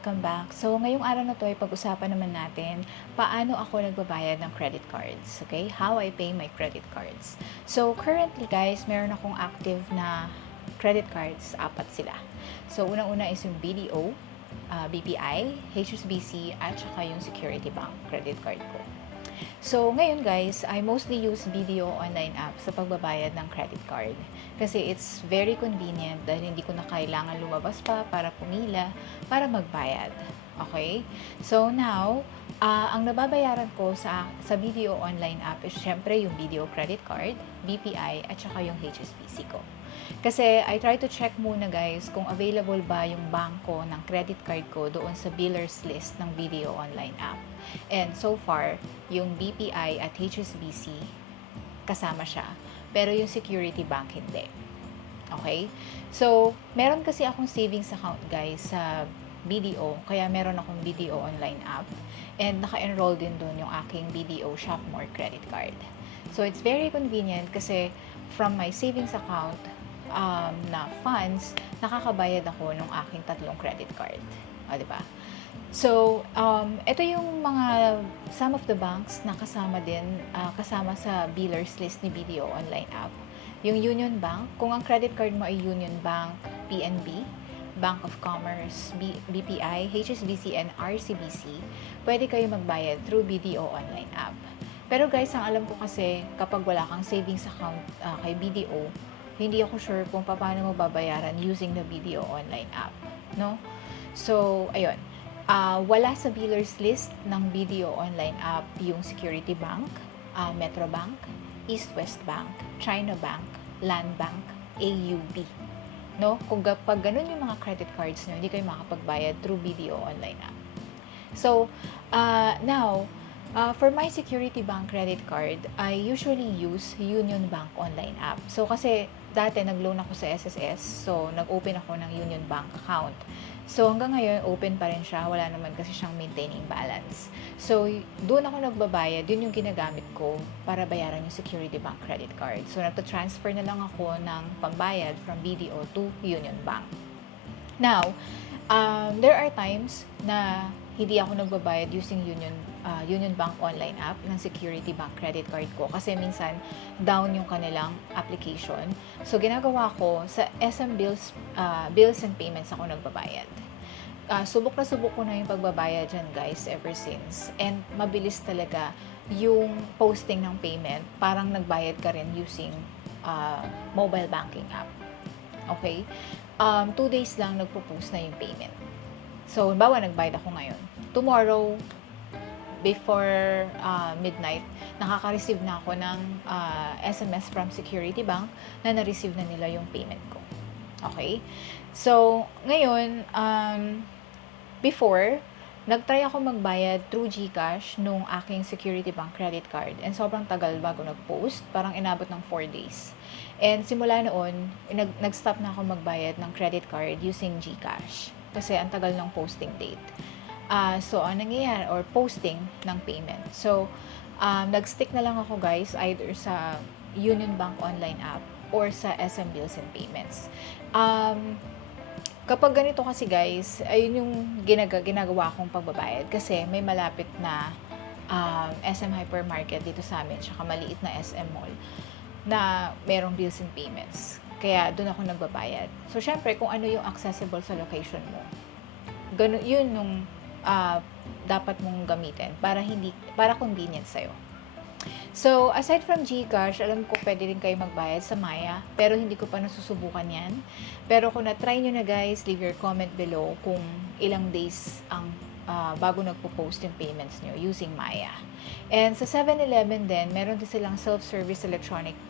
welcome back. So, ngayong araw na to ay pag-usapan naman natin paano ako nagbabayad ng credit cards. Okay? How I pay my credit cards. So, currently guys, meron akong active na credit cards, apat sila. So, unang-una is yung BDO, BPI, HSBC, at saka yung Security Bank credit card ko. So, ngayon guys, I mostly use BDO online app sa pagbabayad ng credit card. Kasi it's very convenient dahil hindi ko na kailangan lumabas pa para pumila, para magbayad. Okay? So, now, ang nababayaran ko sa BDO online app is syempre yung BDO credit card, BPI, at saka yung HSBC ko. Kasi I try to check muna guys kung available ba yung bangko ng credit card ko doon sa billers list ng BDO online app. And so far, yung BPI at HSBC kasama siya. Pero yung Security Bank hindi. Okay? So, meron kasi akong savings account guys sa BDO, kaya meron akong BDO online app. And naka-enroll din doon yung aking BDO Shopmore credit card. So, it's very convenient kasi from my savings account na funds, nakakabayad ako ng aking tatlong credit card. O, diba? So, ito yung some of the banks na kasama din, kasama sa billers list ni BDO online app. Yung Union Bank, kung ang credit card mo ay Union Bank, PNB, Bank of Commerce, BPI, HSBC, and RCBC, pwede kayo magbayad through BDO online app. Pero guys, ang alam ko kasi, kapag wala kang savings account kay BDO, hindi ako sure kung paano mo babayaran using the BDO online app, no? So, ayun. Wala sa billers list ng BDO online app yung Security Bank, Metro Bank, East West Bank, China Bank, Land Bank, AUB. No? Kung pag ganun yung mga credit cards nyo, hindi kayo makapagbayad through BDO online app. So, now, for my Security Bank credit card, I usually use Union Bank online app. So, kasi dati nag-loan ako sa SSS, so nag-open ako ng Union Bank account. So, hanggang ngayon, open pa rin siya. Wala naman kasi siyang maintaining balance. So, doon ako nagbabayad. Yun yung ginagamit ko para bayaran yung Security Bank credit card. So, nagta-transfer na lang ako ng pambayad from BDO to Union Bank. Now, there are times na hindi ako nagbabayad using Union Bank online app ng Security Bank credit card ko kasi minsan down yung kanilang application. So, ginagawa ko sa SM Bills and Payments ako nagbabayad. Subok na subok ko na yung pagbabayad dyan guys ever since. And mabilis talaga yung posting ng payment. Parang nagbayad ka rin using mobile banking app. Okay? 2 days lang nagpo-post na yung payment. So, bawa nagbayad ako ngayon. Tomorrow, before midnight, nakaka-receive na ako ng SMS from Security Bank na na-receive na nila yung payment ko. Okay? So, ngayon, before, nag-try ako magbayad through GCash nung aking Security Bank credit card. And sobrang tagal bago nag-post. Parang inabot ng 4 days. And simula noon, nag-stop na ako magbayad ng credit card using GCash. Kasi ang tagal ng posting date. So, ang nangyayari, or posting ng payment. So, nag-stick na lang ako guys, either sa Union Bank online app or sa SM Bills and Payments. Kapag ganito kasi guys, ayun yung ginagawa kong pagbabayad. Kasi may malapit na SM Hypermarket dito sa amin, tsaka maliit na SM Mall na merong bills and payments. Kaya doon ako nagbabayad. So, syempre, kung ano yung accessible sa location mo, ganun, yun yung dapat mong gamitin para convenient sa'yo. So, aside from GCash, alam ko pwede rin kayo magbayad sa Maya, pero hindi ko pa nasusubukan yan. Pero kung na-try nyo na guys, leave your comment below kung ilang days ang bago nagpo-post yung payments nyo using Maya. And sa 7-Eleven din, meron din silang self-service electronic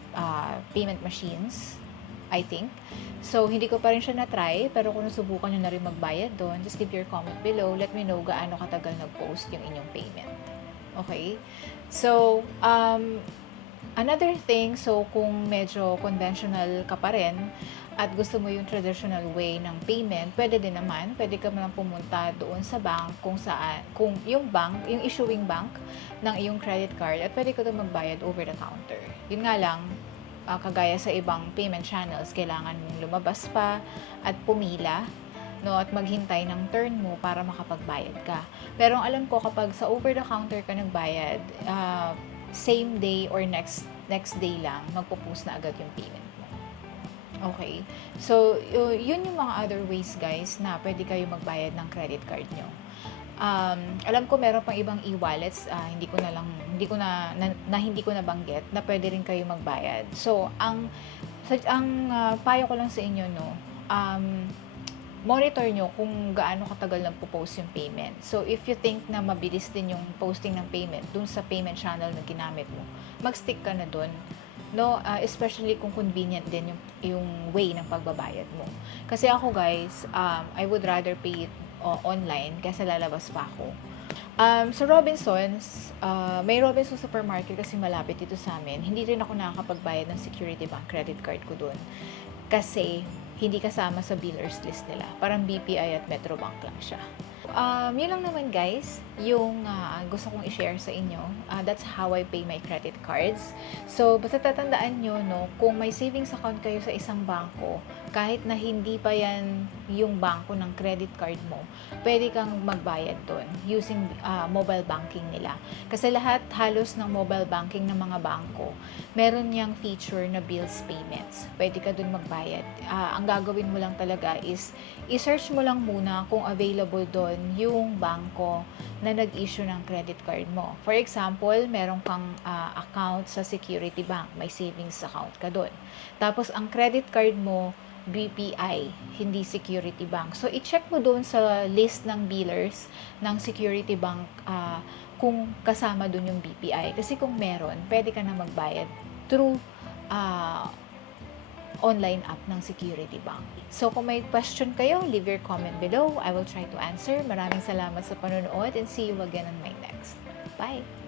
payment machines, I think. So, hindi ko pa rin siya na-try, pero kung nasubukan nyo na rin magbayad doon, just leave your comment below. Let me know gaano katagal nag-post yung inyong payment. Okay? So, another thing, so kung medyo conventional ka pa rin at gusto mo yung traditional way ng payment, pwede din naman. Pwede ka lang pumunta doon sa bank kung yung issuing bank ng iyong credit card at pwede ka doon magbayad over the counter. Yun nga lang, kagaya sa ibang payment channels, kailangan mong lumabas pa at pumila no, at maghintay ng turn mo para makapagbayad ka. Pero ang alam ko, kapag sa over the counter ka nagbayad, same day or next day lang, magpo-post na agad yung payment mo. Okay. So, yun yung mga other ways, guys, na pwede kayo magbayad ng credit card nyo. Alam ko meron pang ibang e-wallets, hindi ko nabanggit na pwede rin kayo magbayad. So, ang payo ko lang sa inyo, no, monitor nyo kung gaano katagal nagpo-post yung payment. So, if you think na mabilis din yung posting ng payment dun sa payment channel na ginamit mo, mag-stick ka na dun. No, especially kung convenient din yung way ng pagbabayad mo. Kasi ako, guys, I would rather pay it online kasi lalabas pa ako. Sa Robinsons, may Robinsons supermarket kasi malapit dito sa amin. Hindi rin ako nakakapagbayad ng Security Bank credit card ko doon. Kasi hindi kasama sa billers list nila. Parang BPI at Metrobank lang siya. Yun lang naman, guys, yung gusto kong i-share sa inyo. That's how I pay my credit cards. So, basta tatandaan nyo, no, kung may savings account kayo sa isang bangko, kahit na hindi pa yan yung bangko ng credit card mo, pwede kang magbayad doon using mobile banking nila. Kasi halos ng mobile banking ng mga bangko, meron niyang feature na bills payments. Pwede ka doon magbayad. Ang gagawin mo lang talaga is i-search mo lang muna kung available doon yung bangko na nag-issue ng credit card mo. For example, meron kang account sa Security Bank, may savings account ka doon. Tapos ang credit card mo, BPI, hindi Security Bank. So, i-check mo doon sa list ng billers ng Security Bank kung kasama doon yung BPI. Kasi kung meron, pwede ka na magbayad through online app ng Security Bank. So, kung may question kayo, leave your comment below. I will try to answer. Maraming salamat sa panonood and see you again on my next. Bye!